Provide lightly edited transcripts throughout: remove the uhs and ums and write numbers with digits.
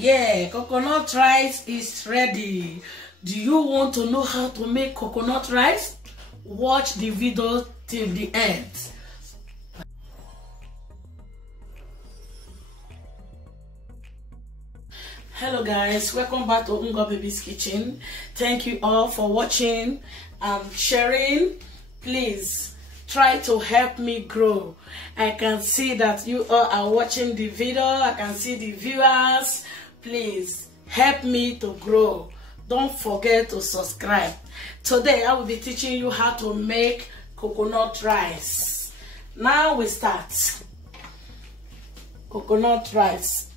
Yeah, coconut rice is ready. Do you want to know how to make coconut rice? Watch the video till the end. Hello guys, welcome back to NGOOBABY'S kitchen. Thank you all for watching and sharing. Please try to help me grow. I can see that you all are watching the video. I can see the viewers. Please help me to grow. Don't forget to subscribe. Today I will be teaching you how to make coconut rice. Now we start. Coconut rice.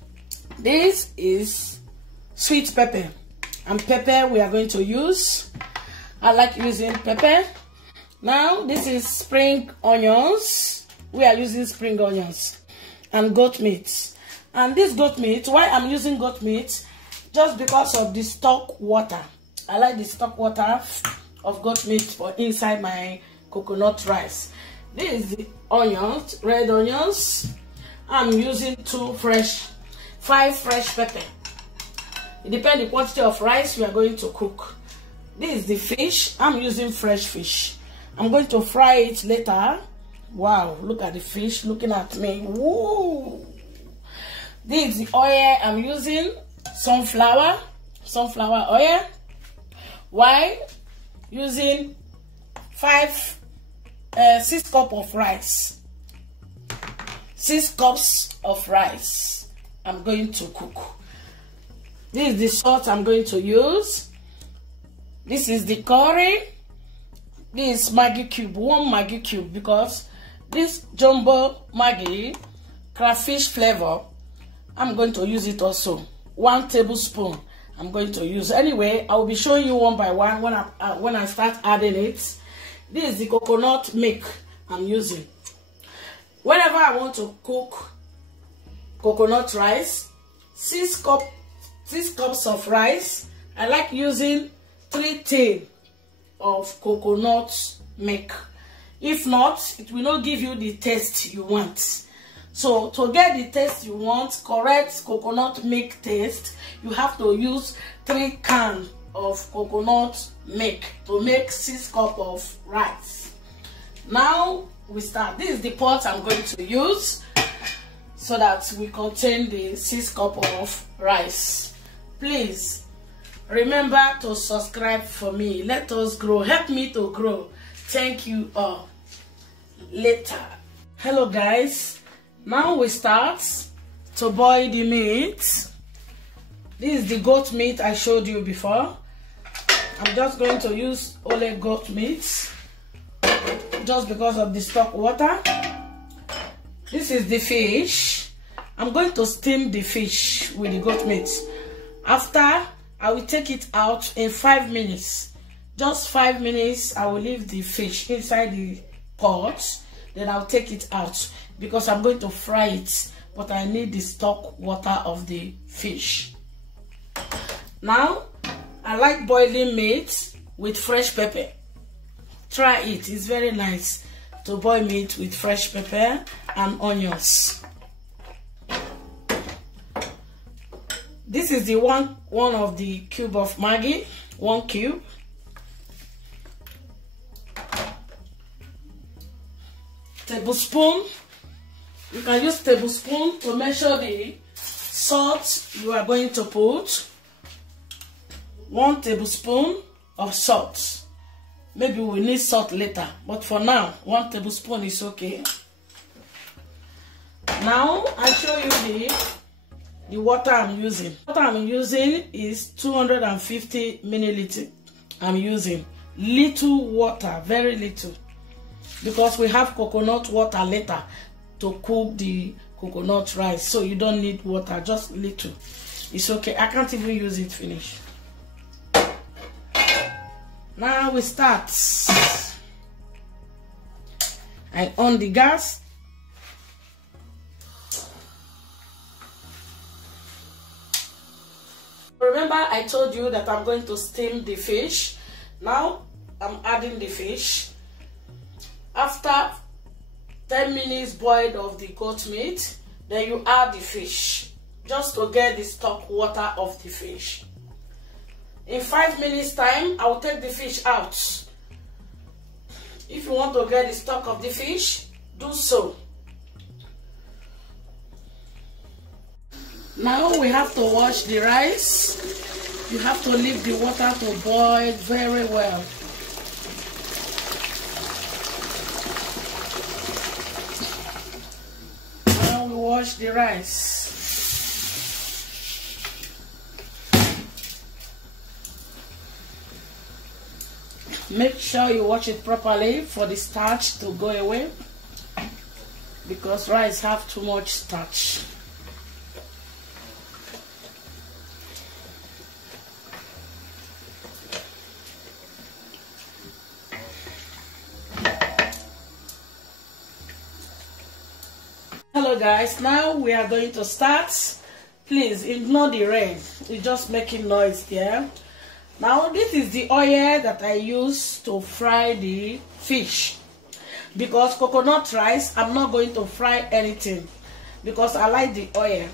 This is sweet pepper, and pepper we are going to use. I like using pepper. Now this is spring onions. We are using spring onions and goat meat. And this goat meat, why I'm using goat meat? Just because of the stock water. I like the stock water of goat meat for inside my coconut rice. This is the onions, red onions. I'm using 5 fresh pepper. It depends on the quantity of rice we are going to cook. This is the fish. I'm using fresh fish. I'm going to fry it later. Wow, look at the fish looking at me. Woo! This is the oil I'm using. Sunflower oil. Why? Using 6 cups of rice. 6 cups of rice I'm going to cook. This is the salt I'm going to use. This is the curry. This is Maggi cube, 1 Maggi cube, because this jumbo Maggi crayfish flavor, I'm going to use it also. 1 tablespoon I'm going to use. Anyway, I will be showing you one by one when I start adding it. This is the coconut milk I'm using. Whenever I want to cook coconut rice, 6 cups of rice, I like using 3 tablespoons of coconut milk. If not, it will not give you the taste you want. So to get the taste you want, correct coconut milk taste, you have to use 3 cans of coconut milk to make 6 cups of rice. Now we start. This is the pot I'm going to use so that we contain the 6 cups of rice. Please remember to subscribe for me. Let us grow. Help me to grow. Thank you all. Later. Hello guys. Now we start to boil the meat. This is the goat meat I showed you before. I'm just going to use only goat meat just because of the stock water. This is the fish. I'm going to steam the fish with the goat meat. After, I will take it out in 5 minutes. Just 5 minutes, I will leave the fish inside the pot. Then I'll take it out because I'm going to fry it. But I need the stock water of the fish. Now, I like boiling meat with fresh pepper. Try it. It's very nice to boil meat with fresh pepper and onions. This is the one of the cube of Maggi, 1 cube. Tablespoon. You can use tablespoon to measure the salt you are going to put. 1 tablespoon of salt. Maybe we need salt later, but for now, 1 tablespoon is okay. Now I show you the water I'm using. What I'm using is 250 milliliters. I'm using little water, very little, because we have coconut water later to cook the coconut rice, so you don't need water, just little. It's okay. I can't even use it finish. Now we start. I on the gas. Remember I told you that I'm going to steam the fish. Now I'm adding the fish. After 10 minutes boiled of the goat meat, then you add the fish. just to get the stock water of the fish. In 5 minutes time, I will take the fish out. If you want to get the stock of the fish, do so. Now we have to wash the rice. You have to leave the water to boil very well. Now we wash the rice. Make sure you wash it properly for the starch to go away, because rice have too much starch. Hello guys, now we are going to start. Please ignore the rain, it's just making noise there. Now this is the oil that I use to fry the fish, because coconut rice I'm not going to fry anything because I like the oil.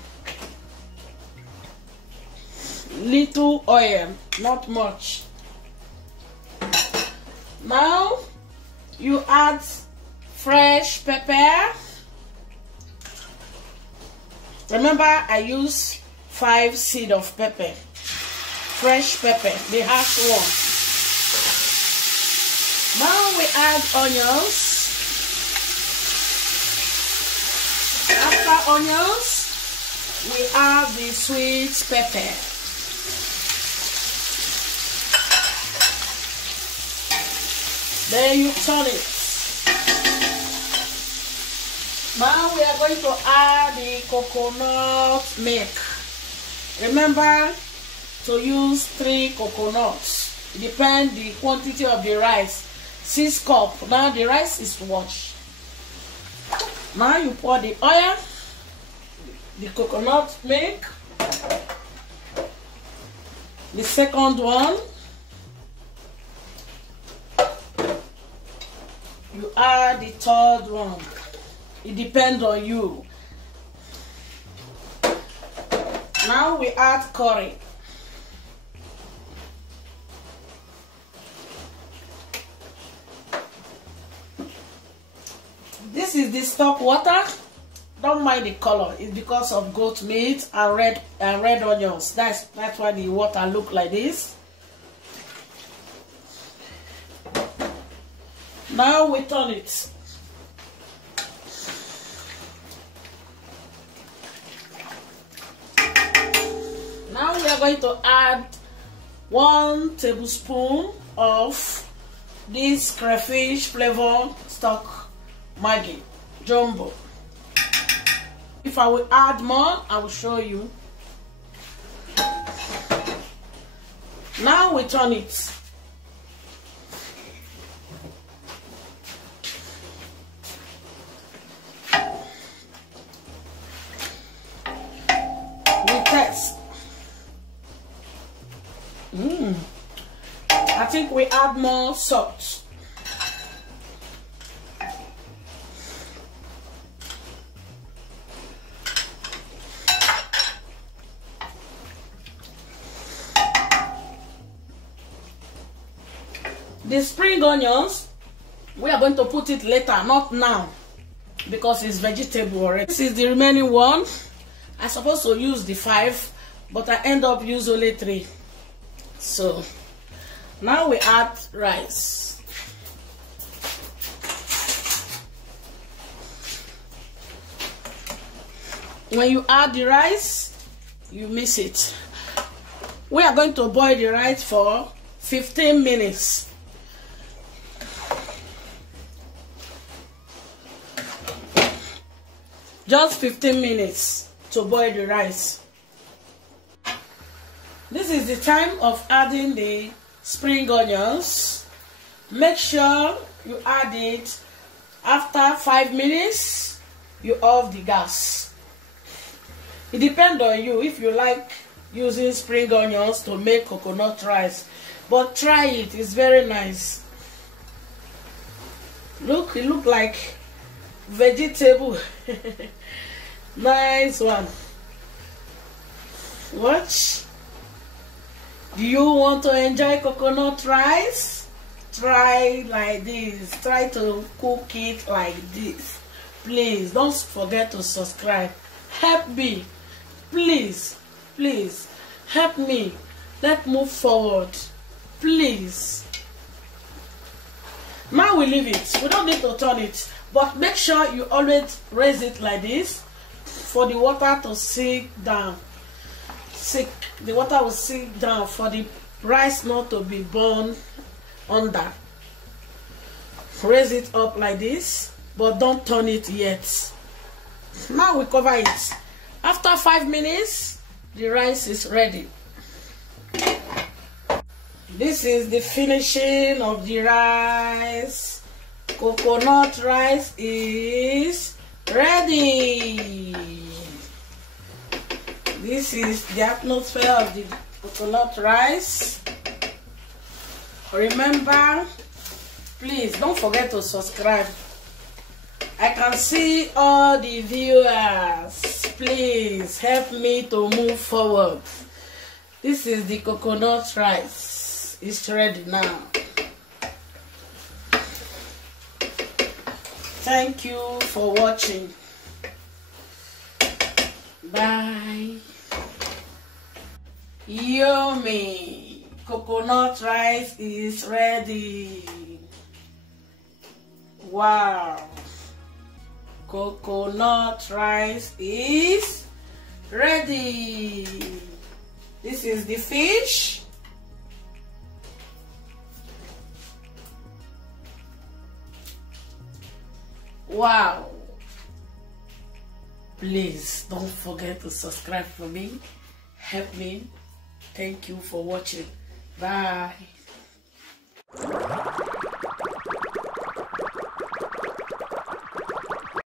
Little oil, not much. Now you add fresh pepper. Remember, I use 5 seeds of pepper. Fresh pepper, the harsh one. Now we add onions. After onions, we add the sweet pepper. Then you turn it. Now we are going to add the coconut milk. Remember to use 3 coconuts. Depend the quantity of the rice. 6 cups. Now the rice is washed. Now you pour the oil, the coconut milk, the second one. You add the third one. It depends on you. Now we add curry. This is the stock water. Don't mind the color. It's because of goat meat and red onions. That's why the water look like this. Now we turn it. Now we are going to add 1 tablespoon of this crayfish flavor stock Maggi jumbo. If I will add more, I will show you. Now we turn it. We test. I think we add more salt. The spring onions, we are going to put it later, not now, because it's vegetable already. This is the remaining one. I'm supposed to use the 5, but I end up using only 3. So now we add rice. When you add the rice, you mix it. We are going to boil the rice for 15 minutes. Just 15 minutes to boil the rice. This is the time of adding the spring onions. Make sure you add it after 5 minutes. You off the gas. It depends on you if you like using spring onions to make coconut rice, but try it, it's very nice. Look, it look like vegetable. Nice one. Watch. Do you want to enjoy coconut rice? Try like this. Try to cook it like this. Please don't forget to subscribe. Help me. Please help me. Let's move forward. Please. Now we leave it. We don't need to turn it. But make sure you always raise it like this for the water to sink down. The water will sink down for the rice not to be burned under. Raise it up like this, but don't turn it yet. Now we cover it. After 5 minutes, the rice is ready. This is the finishing of the rice. Coconut rice is ready. This is the atmosphere of the coconut rice. Remember, please don't forget to subscribe. I can see all the viewers. Please help me to move forward. This is the coconut rice. It's ready now. Thank you for watching. Bye. Yummy. Coconut rice is ready. Wow. Coconut rice is ready. This is the fish. Wow. Please don't forget to subscribe for me. Help me. Thank you for watching. Bye.